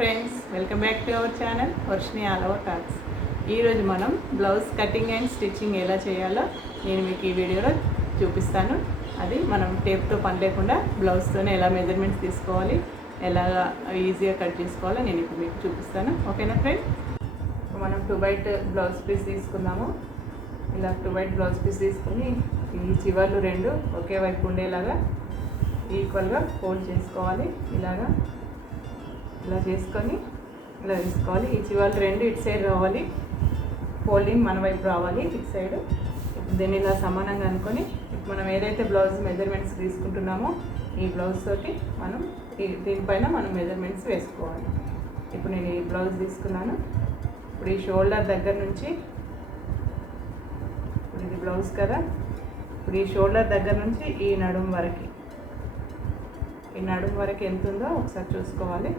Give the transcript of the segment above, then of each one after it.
Friends, welcome back to our channel Varshini all over talks. ఈరోజు మనం blouse cutting and stitching ఎలా చేయాలో నేను మీకు ఈ వీడియోలో చూపిస్తాను. అది మనం టేప్తో పని లేకుండా బ్లౌజ్తోనే ఎలా మెజర్మెంట్స్ తీసుకోవాలి, ఎలా ఈజీగా కట్ చేసుకోవాలో నేను ఇప్పుడు మీకు చూపిస్తాను. ఓకేనా ఫ్రెండ్? మనం 2x2 బ్లౌజ్ పీస్ తీసుకుందాము. ఇలా 2x2 బ్లౌజ్ పీస్ తీసుకొని ఈ చివర్లు రెండు ఒకే వైపు ఉండేలాగా ఈక్వల్గా ఫోల్డ్ చేసుకోవాలి. ఇలా చేసుకొని ఇలా తీసుకోవాలి. ఈ చివర్లు రెండు ఇటు సైడ్ రావాలి, ఫోల్డింగ్ మన వైపు రావాలి ఇటు సైడ్. ఇప్పుడు దీన్ని ఇలా సమానంగా అనుకొని ఇప్పుడు మనం ఏదైతే బ్లౌజ్ మెజర్మెంట్స్ తీసుకుంటున్నామో ఈ బ్లౌజ్ తోటి మనం దీనిపైన మనం మెజర్మెంట్స్ వేసుకోవాలి. ఇప్పుడు నేను ఈ బ్లౌజ్ తీసుకున్నాను. ఇప్పుడు ఈ షోల్డర్ దగ్గర నుంచి, ఇప్పుడు ఇది బ్లౌజ్ కదా, ఇప్పుడు ఈ షోల్డర్ దగ్గర నుంచి ఈ నడుము వరకు, ఈ నడుము వరకు ఎంత ఉందో ఒకసారి చూసుకోవాలి.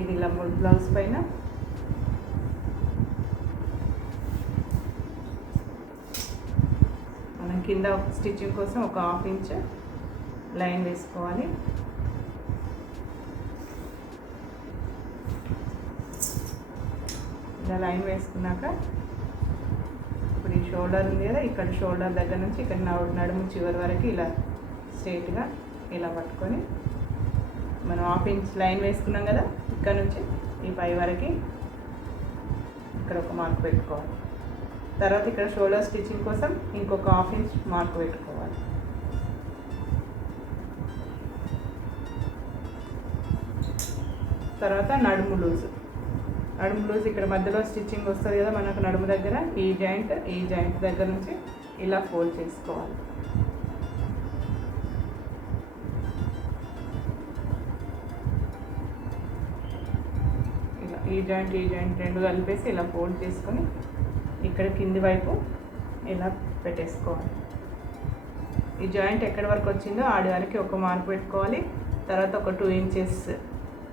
ఇది ఇలా బ్లౌజ్ పైన మనం కింద స్టిచ్చింగ్ కోసం ఒక 1/2 ఇంచ్ లైన్ వేసుకోవాలి. ఇలా లైన్ వేసుకున్నాక ఇప్పుడు ఈ షోల్డర్ ఉంది కదా, ఇక్కడ షోల్డర్ దగ్గర నుంచి ఇక్కడ నడుము చివరి వరకు ఇలా స్ట్రైట్గా ఇలా పట్టుకొని మనం 1/2 ఇంచ్ లైన్ వేసుకున్నాం కదా, ఇక్కడ నుంచి ఈ పై వరకు ఇక్కడ ఒక మార్క్ పెట్టుకోవాలి. తర్వాత ఇక్కడ షోల్డర్ స్టిచ్చింగ్ కోసం ఇంకొక 1/2 ఇంచ్ మార్క్ పెట్టుకోవాలి. తర్వాత నడుము లూజ్ ఇక్కడ మధ్యలో స్టిచ్చింగ్ వస్తుంది కదా మనకు నడుము దగ్గర, ఈ జాయింట్ దగ్గర నుంచి ఇలా ఫోల్డ్ చేసుకోవాలి. ఈ జాయింట్ రెండు కలిపేసి ఇలా ఫోల్డ్ చేసుకొని ఇక్కడ కింది వైపు ఇలా పెట్టేసుకోవాలి. ఈ జాయింట్ ఎక్కడి వరకు వచ్చిందో ఆడి వరకు ఒక మార్క్ పెట్టుకోవాలి. తర్వాత ఒక 2 ఇంచెస్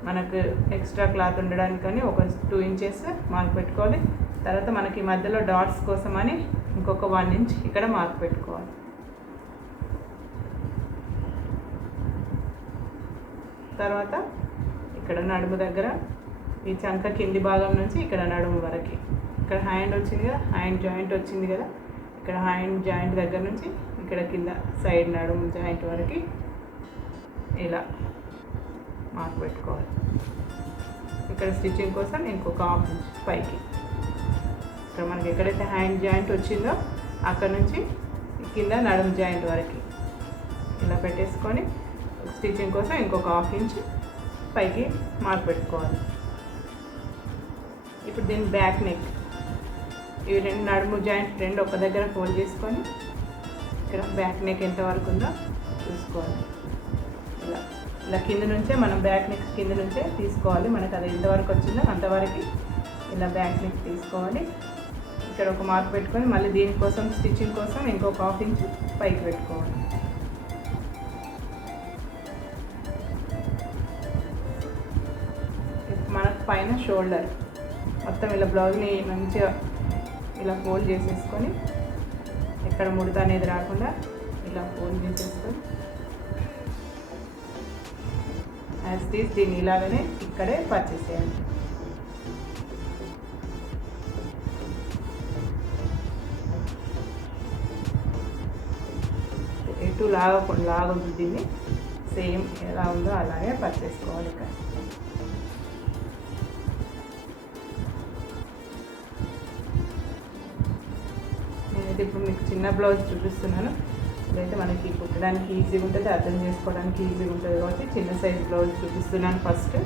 మనకు ఎక్స్ట్రా క్లాత్ ఉండడానికని ఒక 2 ఇంచెస్ మార్క్ పెట్టుకోవాలి. తర్వాత మనకి మధ్యలో డాట్స్ కోసమని ఇంకొక 1 ఇంచ్ ఇక్కడ మార్క్ పెట్టుకోవాలి. తర్వాత ఇక్కడ నడుము దగ్గర ఈ చంక కింది భాగం నుంచి ఇక్కడ నడుము వరకు, ఇక్కడ హ్యాండ్ వచ్చింది కదా, హ్యాండ్ జాయింట్ వచ్చింది కదా, ఇక్కడ హ్యాండ్ జాయింట్ దగ్గర నుంచి ఇక్కడ కింద సైడ్ నడుము జాయింట్ వరకు ఇలా మార్క్ పెట్టుకోవాలి. ఇక్కడ స్టిచ్చింగ్ కోసం ఇంకొక 1/2 ఇంచ్ పైకి, ఇక్కడ మనకి ఎక్కడైతే హ్యాండ్ జాయింట్ వచ్చిందో అక్కడ నుంచి కింద నడుము జాయింట్ వరకు ఇలా పెట్టేసుకొని స్టిచ్చింగ్ కోసం ఇంకొక 1/2 ఇంచ్ పైకి మార్క్ పెట్టుకోవాలి. ఇప్పుడు దీని బ్యాక్ నెక్, ఇవి రెండు నడుము జాయింట్ రెండు ఒక దగ్గర ఫోల్డ్ చేసుకొని ఇక్కడ బ్యాక్ నెక్ ఎంతవరకు ఉందో చూసుకోవాలి. ఇలా కింద నుంచే మనం బ్యాక్ నెక్ కింద నుంచే తీసుకోవాలి. మనకు అది ఎంతవరకు వచ్చిందో అంతవరకు ఇలా బ్యాక్ నెక్ తీసుకోవాలి. ఇక్కడ ఒక మార్క్ పెట్టుకొని మళ్ళీ దీనికోసం స్టిచ్చింగ్ కోసం ఇంకొక 1/2 ఇంచ్ పైకి పెట్టుకోవాలి. మనకు పైన షోల్డర్ మొత్తం ఇలా బ్లౌజ్ని మంచిగా ఇలా ఫోల్డ్ చేసేసుకొని ఎక్కడ ముడత అనేది రాకుండా ఇలా ఫోల్డ్ చేసేసుకొని యాజ్ దీస్ దీన్ని ఇలాగనే ఇక్కడే పర్చేసేయాలి. ఎటు లాగొద్దు, దీన్ని సేమ్ ఎలా ఉందో అలాగే పర్చేసుకోవాలి. ఇక్కడ ఇప్పుడు మీకు చిన్న బ్లౌజ్ చూపిస్తున్నాను. ఇదైతే మనకి కుట్టడానికి ఈజీగా ఉంటుంది, అర్థం చేసుకోవడానికి ఈజీగా ఉంటుంది కాబట్టి చిన్న సైజ్ బ్లౌజ్ చూపిస్తున్నాను. ఫస్ట్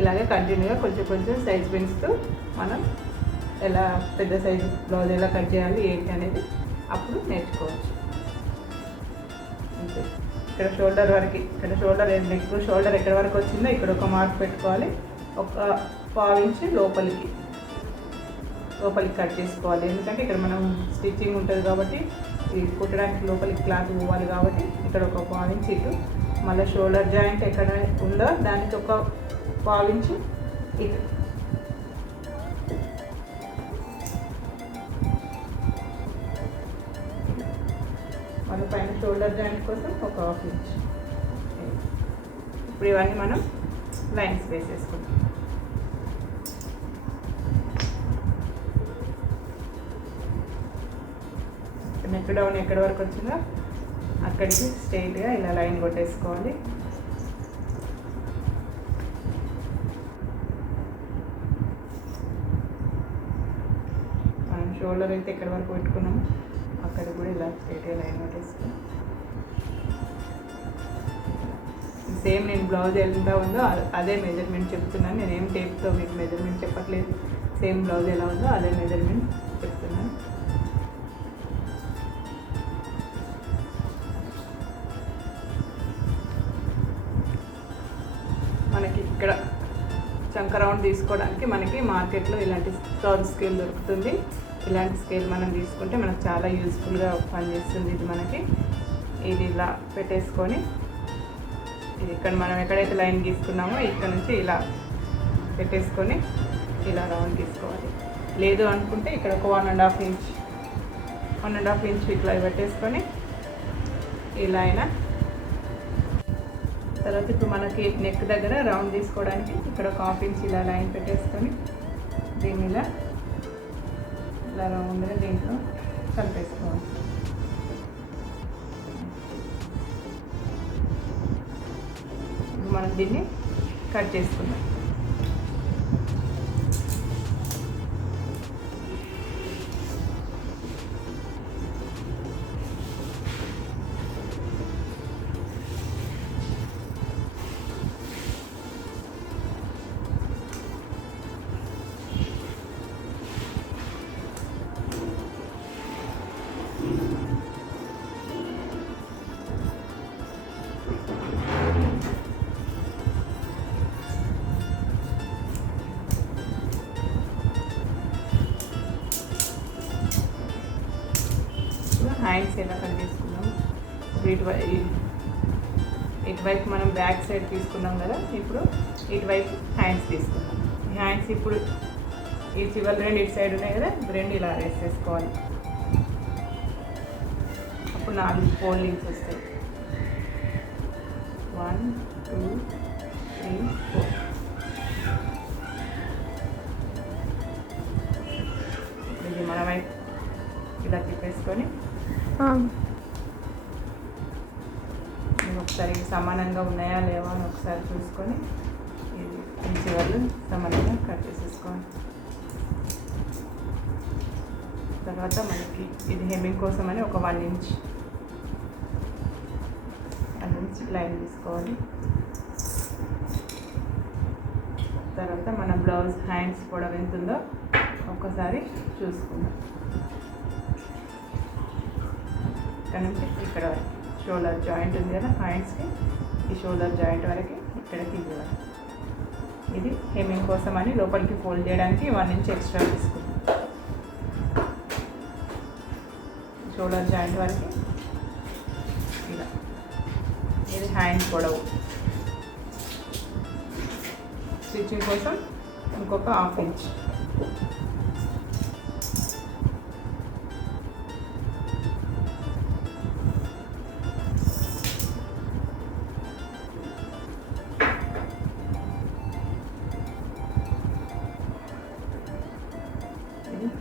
ఇలాగే కంటిన్యూగా కొంచెం సైజ్ పెంచుతూ మనం ఎలా పెద్ద సైజు బ్లౌజ్ ఎలా కట్ చేయాలి ఏంటి అనేది అప్పుడు నేర్చుకోవచ్చు. అంతే. ఇక్కడ షోల్డర్ వరకు, ఇక్కడ షోల్డర్ నెక్ షోల్డర్ ఎక్కడి వరకు వచ్చిందో ఇక్కడ ఒక మార్క్ పెట్టుకోవాలి. ఒక 1/2 ఇంచ్ లోపలికి కట్ చేసుకోవాలి. ఎందుకంటే ఇక్కడ మనం స్టిచ్చింగ్ ఉంటుంది కాబట్టి ఈ కుట్టడానికి లోపలికి క్లాత్ పోవాలి కాబట్టి ఇక్కడ ఒక 1/2 ఇంచ్ ఇటు, మళ్ళీ షోల్డర్ జాయింట్ ఎక్కడ ఉందో దానికి ఒక 1/2 ఇంచ్ ఇటు. మళ్ళీ పైన షోల్డర్ జాయింట్ కోసం ఒక 1/2 ఇంచ్. ఇప్పుడు ఇవన్నీ మనం లైన్స్ వేసేసుకుంటాం. నెక్ డౌన్ ఎక్కడి వరకు వచ్చిందో అక్కడికి స్ట్రైట్గా ఇలా లైన్ కొట్టేసుకోవాలి. మనం షోల్డర్ అయితే ఎక్కడి వరకు పెట్టుకున్నాము అక్కడ కూడా ఇలా స్ట్రైట్గా లైన్ కొట్టేసుకోవాలి. సేమ్ నేను బ్లౌజ్ ఎంత ఉందో అదే మెజర్మెంట్ చెప్తున్నాను. నేనేం టేప్తో మీకు మెజర్మెంట్ చెప్పట్లేదు. సేమ్ బ్లౌజ్ ఎలా ఉందో అదే మెజర్మెంట్ చెప్తున్నాను. మనకి ఇక్కడ చంక రౌండ్ తీసుకోవడానికి మనకి మార్కెట్లో ఇలాంటి థర్డ్ స్కేల్ దొరుకుతుంది. ఇలాంటి స్కేల్ మనం తీసుకుంటే మనకు చాలా యూస్ఫుల్గా పనిచేస్తుంది. ఇది మనకి ఇది ఇలా పెట్టేసుకొని ఇది ఇక్కడ మనం ఎక్కడైతే లైన్ గీసుకున్నామో ఇక్కడ నుంచి ఇలా పెట్టేసుకొని ఇలా రౌండ్ తీసుకోవాలి. లేదు అనుకుంటే ఇక్కడ ఒక 1.5 ఇంచ్ ఇట్లా పెట్టేసుకొని ఇలా అయినా. తర్వాత ఇప్పుడు మనకి నెక్ దగ్గర రౌండ్ తీసుకోవడానికి ఇక్కడ ఒక 1/2 ఇంచ్ ఇలా లైన్ పెట్టేసుకొని దీన్ని ఇలా రౌండ్గా దీంట్లో కలిపేసుకోవాలి. మనం దీన్ని కట్ చేసుకుందాం. హ్యాండ్స్ ఎలా కట్ చేసుకున్నాం. ఇటువైపు మనం బ్యాక్ సైడ్ తీసుకున్నాం కదా, ఇప్పుడు ఇటువైపు హ్యాండ్స్ తీసుకున్నాం. ఈ హ్యాండ్స్ ఇప్పుడు ఈ చివరి రెండు ఇటు సైడ్ ఉన్నాయి కదా, రెండు ఇలా వేసేసుకోవాలి. అప్పుడు 4 ఫోల్డింగ్స్ వస్తాయి. 1 2 3 4. ఇది మన వైపు ఇలా తిప్పేసుకొని ఒకసారి సమానంగా ఉన్నాయా లేవా అని ఒకసారి చూసుకొని ఇది చివర్లు సమానంగా కట్ చేసేసుకోవాలి. తర్వాత మనకి ఇది హెమ్మింగ్ కోసం అని ఒక 1 ఇంచ్ లైన్ తీసుకోవాలి. తర్వాత మన బ్లౌజ్ హ్యాండ్స్ పొడవు ఎంత ఉందో ఒక్కసారి చూసుకుందాం. ఇక్కడ నుంచి ఇక్కడ వరకు షోల్డర్ జాయింట్ ఉంది కదా హ్యాండ్స్కి, ఈ షోల్డర్ జాయింట్ వరకు ఇక్కడికి ఇవ్వాలి. ఇది హెమ్మింగ్ కోసం అని లోపలికి ఫోల్డ్ చేయడానికి 1 ఇంచ్ ఎక్స్ట్రా తీసుకుందాం. షోల్డర్ జాయింట్ వరకు ఇలా. ఇది హ్యాండ్ పొడవు. స్టిచ్చింగ్ కోసం ఇంకొక 1/2 ఇంచ్.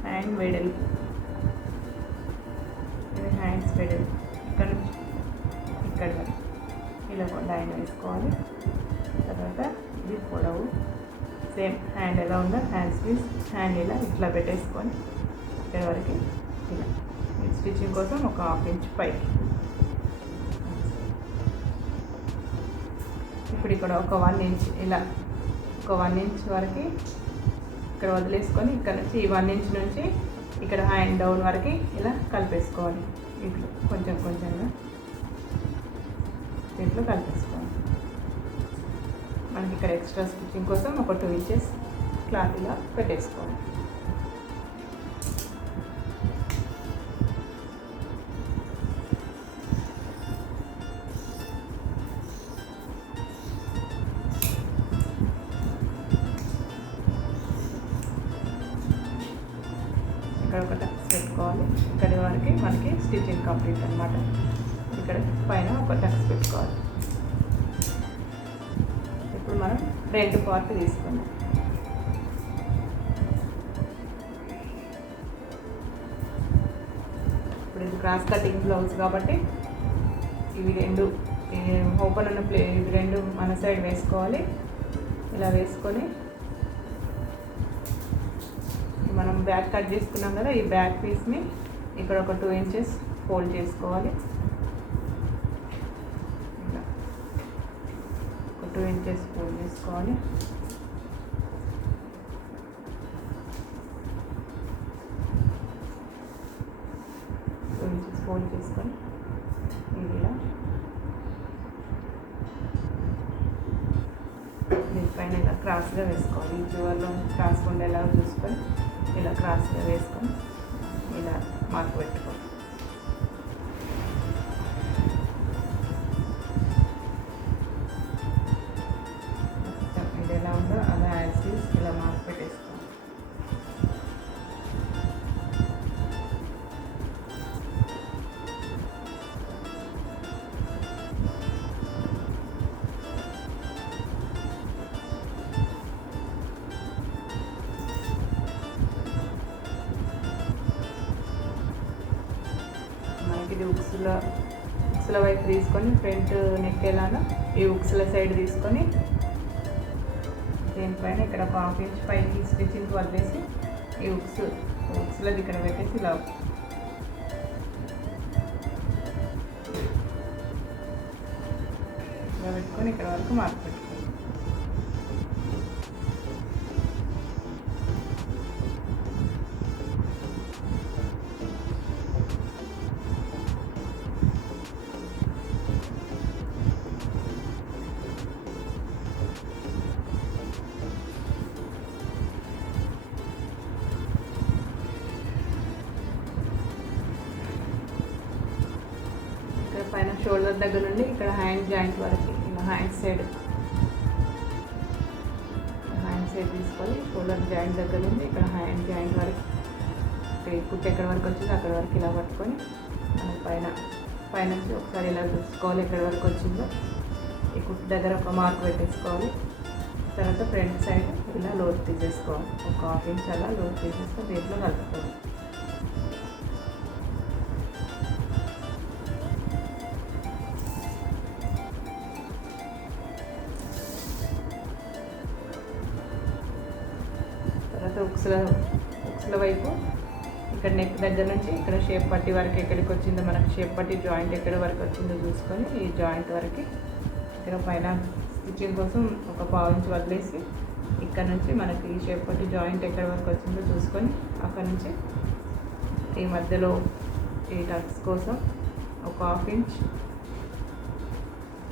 హ్యాండ్ వెడల్పు, ఇది హ్యాండ్స్ వెడల్పు ఇక్కడ నుంచి ఇక్కడ వరకు ఇలా లైన్ వేసుకోవాలి. తర్వాత ఇది పొడవు సేమ్ హ్యాండ్ ఎలా ఉందో హ్యాండ్స్కి హ్యాండ్ ఇలా ఇట్లా పెట్టేసుకొని ఇక్కడ వరకు ఇలా. స్టిచ్చింగ్ కోసం ఒక 1/2 ఇంచ్ పైకి. ఇప్పుడు ఇక్కడ ఒక 1 ఇంచ్ ఇలా ఒక 1 ఇంచ్ వరకు ఇక్కడ వదిలేసుకొని ఇక్కడ నుంచి ఈ 1 ఇంచ్ నుంచి ఇక్కడ హ్యాండ్ డౌన్ వరకు ఇలా కలిపేసుకోవాలి. ఇట్లా కొంచెం కొంచెంగా దీంట్లో కలిపేసుకోవాలి. మనకి ఇక్కడ ఎక్స్ట్రా స్టిచ్చింగ్ కోసం ఒక 2 ఇంచెస్ క్లాత్ ఇలా పెట్టేసుకోవాలి. ఇక్కడ ఒక టక్స్ పెట్టుకోవాలి. ఇక్కడి వరకు మనకి స్టిచ్చింగ్ కంప్లీట్ అనమాట. ఇక్కడ పైన ఒక టక్స్ పెట్టుకోవాలి. ఇప్పుడు మనం 2 పార్ట్ తీసుకుందాం. ఇప్పుడు ఇది క్రాస్ కటింగ్ బ్లౌజ్ కాబట్టి ఇవి రెండు ఓపెన్ ఉన్న ఇవి రెండు మన సైడ్ వేసుకోవాలి. ఇలా వేసుకొని మనం బ్యాక్ కట్ చేసుకున్నాం కదా, ఈ బ్యాక్ పీస్ని ఇక్కడ ఒక 2 ఇంచెస్ ఫోల్డ్ చేసుకోవాలి. ఇలా ఒక 2 ఇంచెస్ ఫోల్డ్ చేసుకోవాలి. ఫోల్డ్ చేసుకొని ఇలా దీనిపైన ఇలా క్రాస్గా వేసుకోవాలి. ఈ చివర్లో క్రాస్ ఉండేలా చూసుకొని ఇలా క్రాస్గా వేసుకొని ఇలా మార్క్ పెట్టుకోవాలి. ఇది ఎలా ఉందో అలా యాక్సిస్ ఇలా మార్క్ పెట్టేసుకోవాలి. ఇది ఉక్సుల వైపు తీసుకొని ఫ్రంట్ నెక్ ఎలానో ఈ ఉక్సుల సైడ్ తీసుకొని దీనిపైన ఇక్కడ ఒక 1/2 ఇంచ్ పైకి స్టిచ్చింగ్ వదిలేసి ఈ ఉక్సులది ఇక్కడ పెట్టేసి ఇలా పెట్టుకొని ఇక్కడ వరకు మార్క్ పెట్టుకోవాలి. పైన షోల్డర్ దగ్గర నుండి ఇక్కడ హ్యాండ్ జాయింట్ వరకు ఇలా హ్యాండ్ సైడ్ తీసుకొని షోల్డర్ జాయింట్ దగ్గర నుండి ఇక్కడ హ్యాండ్ జాయింట్ వరకు కుట్టు ఎక్కడి వరకు వచ్చిందో అక్కడ వరకు ఇలా పట్టుకొని మనం పైన నుంచి ఒకసారి ఇలా చూసుకోవాలి ఎక్కడి వరకు వచ్చిందో. ఈ కుట్టు దగ్గర ఒక మార్క్ పెట్టేసుకోవాలి. తర్వాత ఫ్రంట్ సైడ్ ఇలా లోతు తీసేసుకోవాలి. ఒక 1/2 ఇంచ్ అలా లోతు తీసేసుకొని దీంట్లో కలుపుకోవాలి. తర్వాత ఉక్సుల వైపు ఇక్కడ నెక్ దగ్గర నుంచి ఇక్కడ షేప్ పట్టి వరకు ఎక్కడికి వచ్చిందో మనకు షేప్ పట్టి జాయింట్ ఎక్కడి వరకు వచ్చిందో చూసుకొని ఈ జాయింట్ వరకు ఇక్కడ పైన స్టిచ్చింగ్ కోసం ఒక 1/2 ఇంచ్ వదిలేసి ఇక్కడ నుంచి మనకి ఈ షేప్ పట్టి జాయింట్ ఎక్కడి వరకు వచ్చిందో చూసుకొని అక్కడ నుంచి ఈ మధ్యలో ఈ టక్స్ కోసం ఒక 1/2 ఇంచ్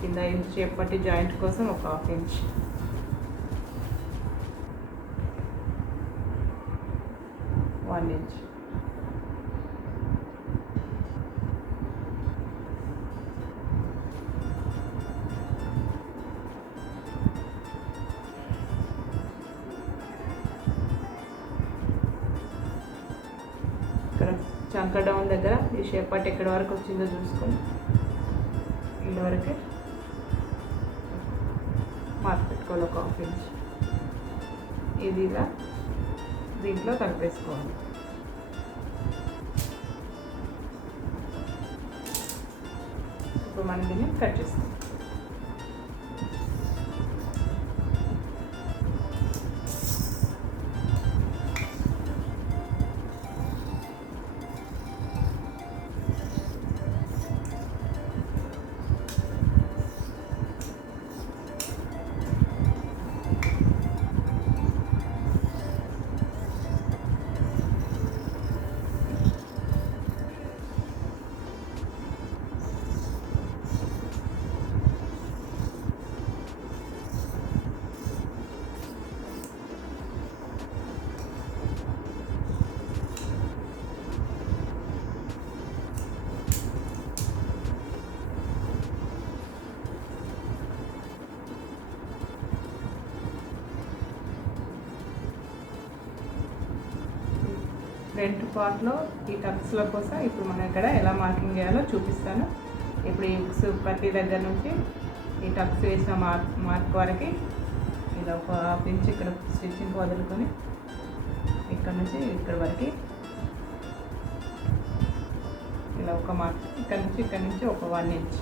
కింద ఈ షేప్ పట్టి జాయింట్ కోసం ఒక 1/2 ఇంచ్ ఇంచ్ ఇక్కడ చంక డౌన్ దగ్గర ఈ షేప్ పార్ట్ ఎక్కడి వరకు వచ్చిందో చూసుకొని ఇంటి వరకు మార్క్ పెట్టుకోవాలి ఒక 1/2 ఇంచ్. ఇది ఇలా దీంట్లో కలిపేసుకోవాలి. ఇప్పుడు మనం దీన్ని కట్ చేస్తాం. ఫ్రంట్ పార్ట్లో ఈ టక్స్ల కోసం ఇప్పుడు మనం ఇక్కడ ఎలా మార్కింగ్ చేయాలో చూపిస్తాను. ఇప్పుడు ఈ ఉక్స్ ప్రతి దగ్గర నుంచి ఈ టక్స్ వేసిన మార్క్ వరకు ఇలా ఒక 1/2 ఇంచ్ ఇక్కడ స్టిచ్చింగ్ వదులుకొని ఇక్కడ నుంచి ఇక్కడ వరకు ఇలా ఒక మార్క్, ఇక్కడ నుంచి ఒక 1 ఇంచ్.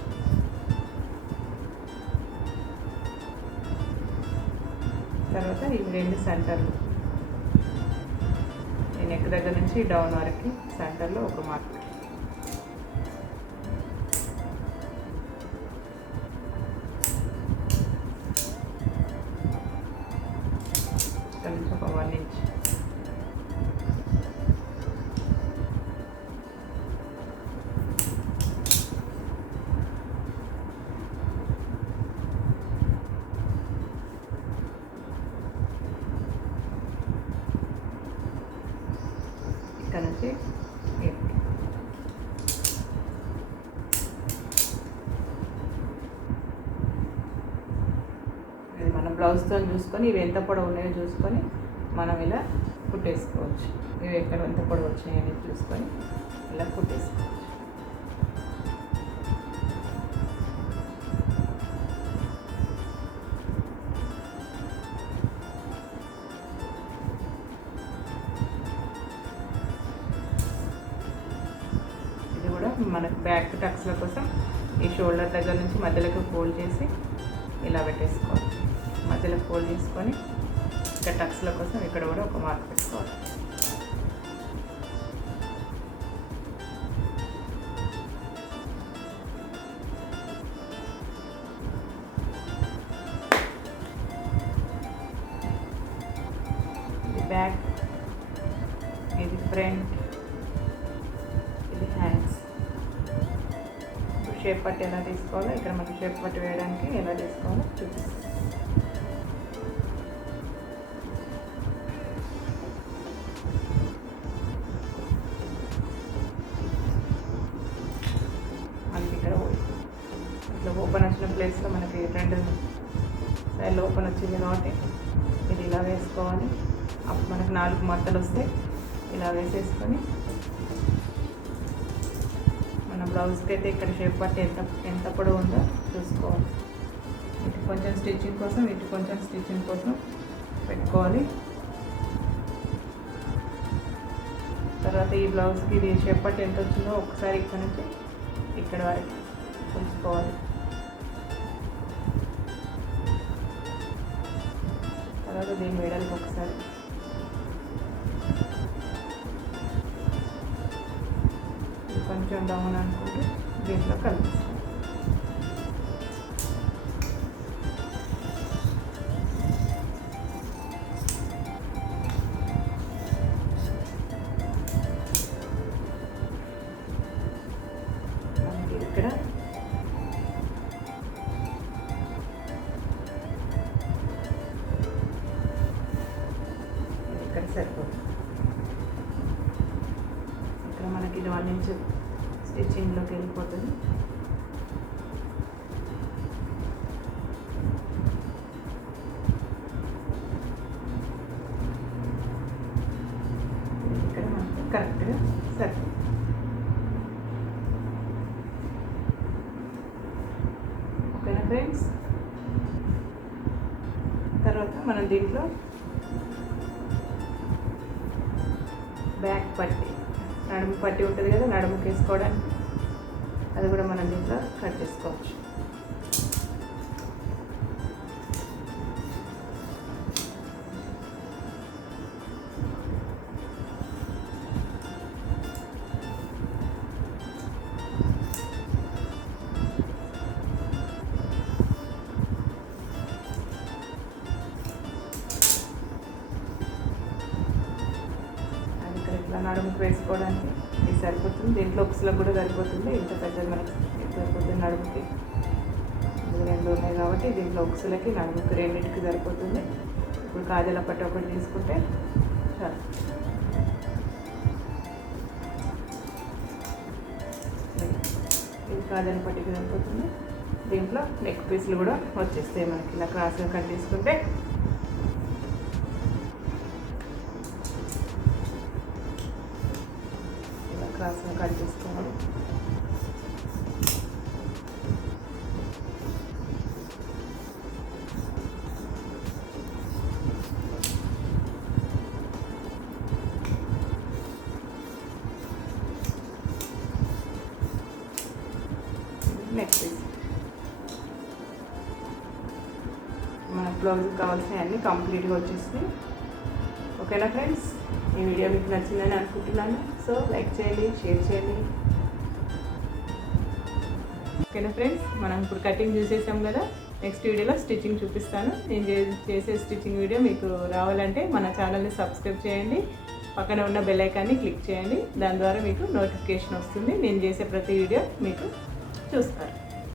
తర్వాత ఇవి 2 సెంటర్లు, ఈ నెక్ దగ్గర నుంచి డౌన్ వరకు సెంటర్లో ఒక మార్క్. ఇక్కడ నుంచి ఒక 1 ఇంచ్. ఇక్కడ నుంచి ఇది మనం బ్లౌజ్తో చూసుకొని ఇవి ఎంత పొడవు ఉన్నాయో చూసుకొని మనం ఇలా కుట్టేసుకోవచ్చు. ఇవి ఎక్కడ ఎంత పొడవు వచ్చినాయి అనేది చూసుకొని ఇలా కుట్టేసుకోవచ్చు. మనకు బ్యాక్ టక్స్ల కోసం ఈ షోల్డర్ దగ్గర నుంచి మధ్యలోకి ఫోల్డ్ చేసి ఇలా పెట్టేసుకోవాలి. మధ్యలో ఫోల్డ్ చేసుకొని ఇక్కడ టక్స్ల కోసం ఇక్కడ కూడా ఒక మార్క్ పెట్టుకోవాలి. ఇది బ్యాక్, ఇది ఫ్రంట్, ఇది హ్యాండ్స్. షేప్ పట్టి ఎలా తీసుకోవాలో ఇక్కడ మనకి షేప్ పట్టి వేయడానికి ఎలా తీసుకోవాలో చూపిస్తాం. మనకి ఇక్కడ ఇట్లా ఓపెన్ వచ్చిన ప్లేస్లో మనకి 2 సైడ్లో ఓపెన్ వచ్చింది కాబట్టి ఇది ఇలా వేసుకోవాలి. అప్పుడు మనకి 4 మడతలు వస్తే ఇలా వేసేసుకొని బ్లౌజ్కి అయితే ఇక్కడ షేప్ పట్టి ఎంత పొడవు ఉందో చూసుకోవాలి. ఇటు కొంచెం స్టిచ్చింగ్ కోసం, ఇటు కొంచెం స్టిచ్చింగ్ కోసం పెట్టుకోవాలి. తర్వాత ఈ బ్లౌజ్కి ఇది షేప్ పట్టి ఎంత వచ్చిందో ఒకసారి ఇక్కడ నుంచి ఇక్కడ వరకు చూసుకోవాలి. తర్వాత దీని వేయడానికి ఒకసారి కొంచెం డౌన్ అనుకుంటే దీంట్లో కలిపిస్తాం. ఇక్కడ సరిపోతుంది. ఇక్కడ మనకి ఇది 1 ఇంచ్ స్టిచ్చింగ్లోకి వెళ్ళిపోతుంది. ఇక్కడ మనకు కరెక్ట్గా సరిపోతుంది. ఓకేనా ఫ్రెండ్స్? తర్వాత మనం దీంట్లో బ్యాక్ పట్టి, నడుము పట్టి ఉంటుంది కదా, నడుముకి వేసుకోవడానికి అది కూడా మనం దీంట్లో కట్ చేసుకోవచ్చు. ఇట్లా నడుముకు వేసుకోవడానికి ఇది సరిపోతుంది. దీంట్లో ఉక్సులకు కూడా సరిపోతుంది. ఇంత పెద్దది మనకి సరిపోతుంది నడుముకి. 2 ఉన్నాయి కాబట్టి దీంట్లో ఉక్సులకి నడుముకి రెండింటికి సరిపోతుంది. ఇప్పుడు కాజల పట్టు ఒకటి తీసుకుంటే చాలు. ఇది కాజల పట్టికి సరిపోతుంది. దీంట్లో నెక్ పీసులు కూడా వచ్చేస్తాయి మనకి. ఇలా క్రాస్గా కట్ తీసుకుంటే క్రాస్గా కట్ చేసుకోవాలి. Neck piece. మన బ్లౌజ్కి కావాల్సినవి అన్నీ కంప్లీట్గా వచ్చేసి. ఓకేనా ఫ్రెండ్స్, ఈ వీడియో మీకు నచ్చిందని అనుకుంటున్నాను. సో లైక్ చేయండి, షేర్ చేయండి. ఓకేనా ఫ్రెండ్స్, మనం ఇప్పుడు కటింగ్ చూసేసాం కదా. నెక్స్ట్ వీడియోలో స్టిచ్చింగ్ చూపిస్తాను. నేను చేసే స్టిచ్చింగ్ వీడియో మీకు రావాలంటే మన ఛానల్ని సబ్స్క్రైబ్ చేయండి, పక్కన ఉన్న బెల్ ఐకాన్ని క్లిక్ చేయండి. దాని ద్వారా మీకు నోటిఫికేషన్ వస్తుంది. నేను చేసే ప్రతి వీడియో మీకు చూస్తారు.